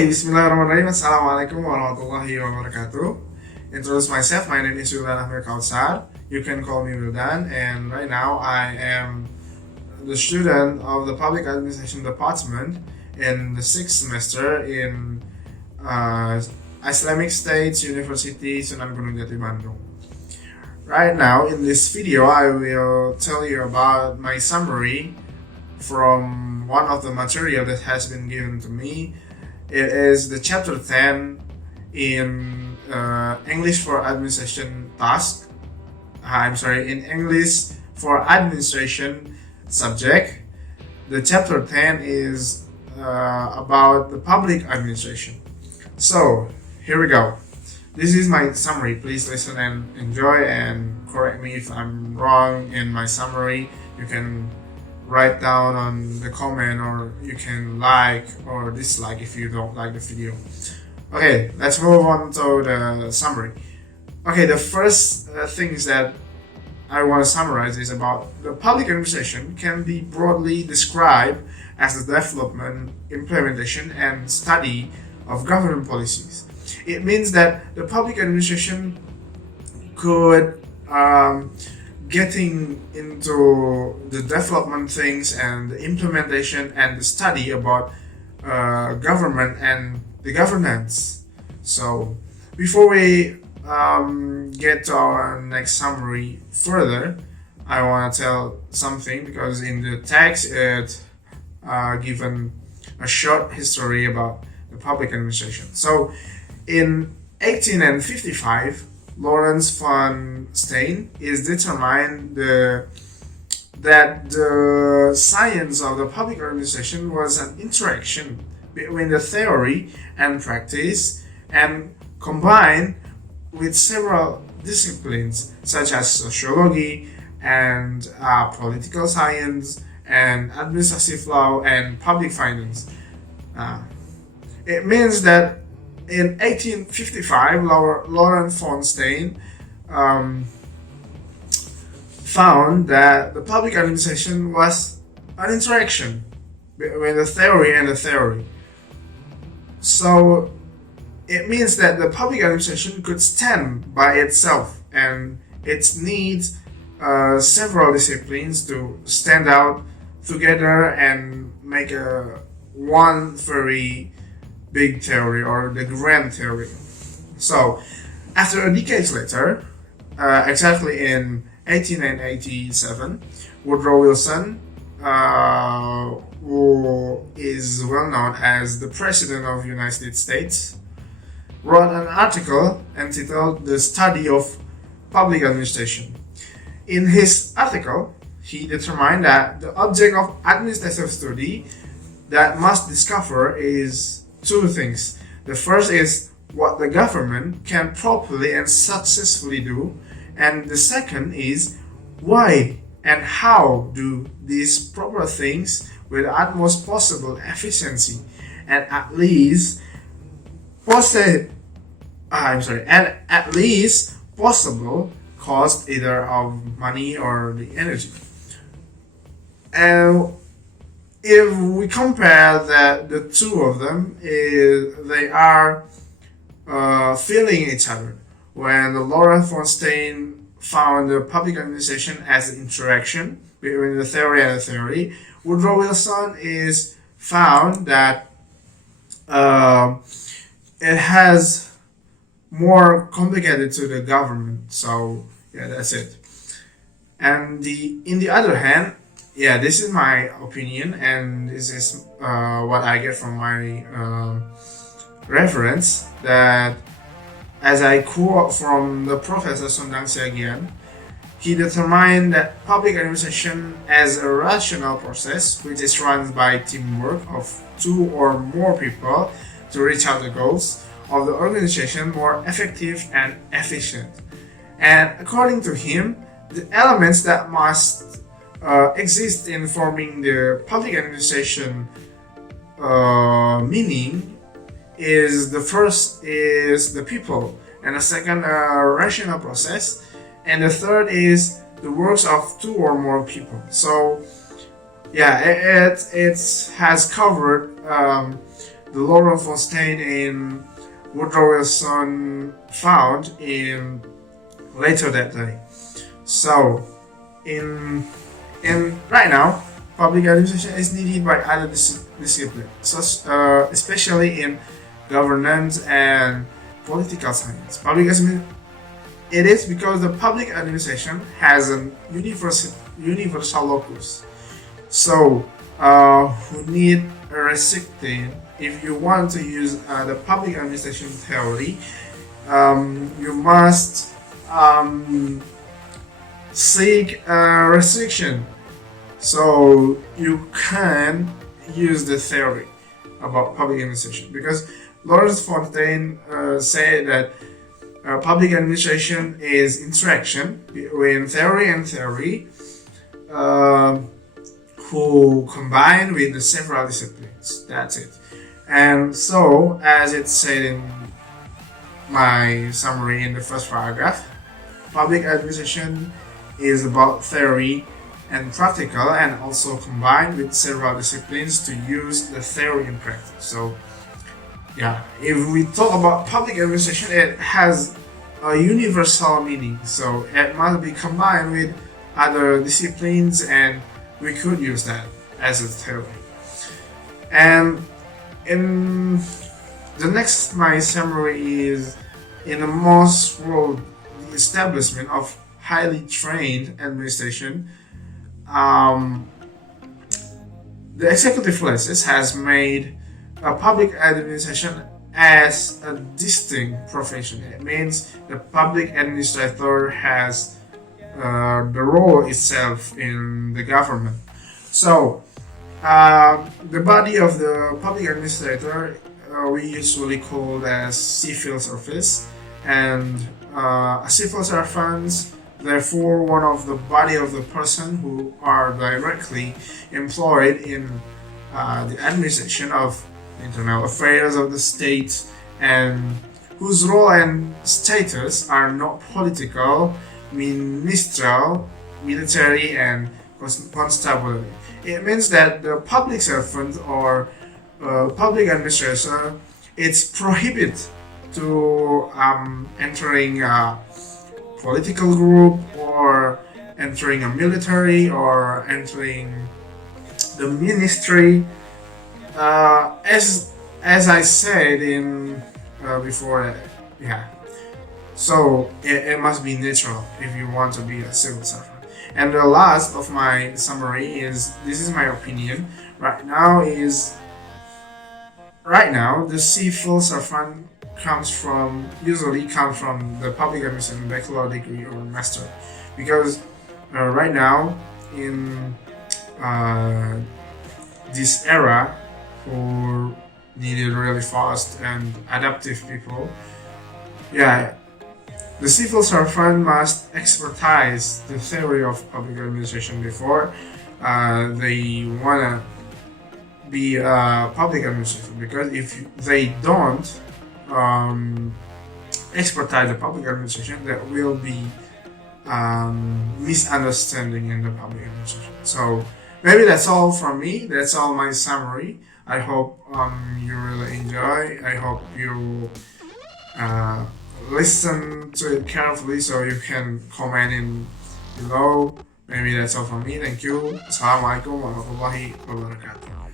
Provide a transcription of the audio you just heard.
Okay, Bismillahirrahmanirrahim. Assalamualaikum warahmatullahi wabarakatuh. Introduce myself. My name is Wildan Ahmed Kautsar. You can call me Wildan, and right now I am the student of the Public Administration Department in the 6th semester in Islamic State University Sunan Gunung Jati Bandung. Right now, in this video, I will tell you about my summary from one of the material that has been given to me. It is the chapter 10 in English for Administration task. In English for Administration subject. The chapter 10 is about the public administration. So, here we go. This is my summary. Please listen and enjoy, and correct me if I'm wrong in my summary. You can write down on the comment, or you can like or dislike if you don't like the video. Okay, let's move on to the summary. Okay, the first things that I want to summarize is about the public administration can be broadly described as the development, implementation, and study of government policies. It means that the public administration could getting into the development things and the implementation and the study about government and the governance. So before we get to our next summary further, I want to tell something, because in the text it given a short history about the public administration. So in 1855, Lawrence von Stein is determined that the science of the public administration was an interaction between the theory and practice, and combined with several disciplines such as sociology and political science and administrative law and public finance. It means that in 1855, Lawrence von Stein found that the public administration was an interaction between the theory and the theory. So it means that the public administration could stand by itself, and it needs several disciplines to stand out together and make one very big theory, or the grand theory. So, after a decade later, exactly in 1887, Woodrow Wilson, who is well known as the President of the United States, wrote an article entitled "The Study of Public Administration." In his article, he determined that the object of administrative study that must discover is two things. The first is what the government can properly and successfully do, and the second is why and how do these proper things with the utmost possible efficiency and at least possible cost either of money or the energy. And if we compare the two of them, they are filling each other. When Lawrence von Stein found the public administration as an interaction between the theory and the theory, Woodrow Wilson is found that it has more complicated to the government. So yeah, that's it. And in the other hand, yeah, this is my opinion, and this is what I get from my reference, that as I quote from the Professor Sundang Siagian, he determined that public administration as a rational process which is run by teamwork of two or more people to reach out the goals of the organization more effective and efficient. And according to him, the elements that must exist in forming the public administration meaning is, the first is the people, and the second rational process, and the third is the works of two or more people. So yeah, it has covered the Laurel Fontaine in Woodrow Wilson found in later that day. So, in right now, public administration is needed by other disciplines, especially in governance and political science. It is because the public administration has a universal locus. So, who need a restricting. If you want to use the public administration theory, you must seek a restriction. So you can use the theory about public administration because Lawrence Fontaine said that public administration is interaction between theory and theory who combine with the several disciplines. That's it. And so, as it said in my summary in the first paragraph, public administration is about theory and practical and also combined with several disciplines to use the theory in practice. So, yeah, if we talk about public administration, it has a universal meaning. So, it must be combined with other disciplines and we could use that as a theory. And in the next, my summary is in the most world, the establishment of highly trained administration. The executive classes has made a public administration as a distinct profession. It means the public administrator has the role itself in the government. So, the body of the public administrator we usually call as civil service, and a civil servant, therefore, one of the body of the person who are directly employed in the administration of internal affairs of the state and whose role and status are not political, ministerial, military, and constabulary. It means that the public servant or public administrator, it's prohibited to entering a political group or entering a military or entering the ministry. As I said in before, yeah. So it must be natural if you want to be a civil servant. And the last of my summary is, this is my opinion. Right now, the civil servant usually comes from the public administration bachelor degree or master, because right now in this era, who needed really fast and adaptive people, yeah, the civil servant must expertise the theory of public administration before they wanna be a public administrator. Because if they don't expertise the public administration, there will be misunderstanding in the public administration. So maybe that's all from me. That's all my summary. I hope you really enjoy. I hope you listen to it carefully so you can comment in below. Maybe that's all from me. Thank you. Assalamualaikum warahmatullahi wabarakatuh.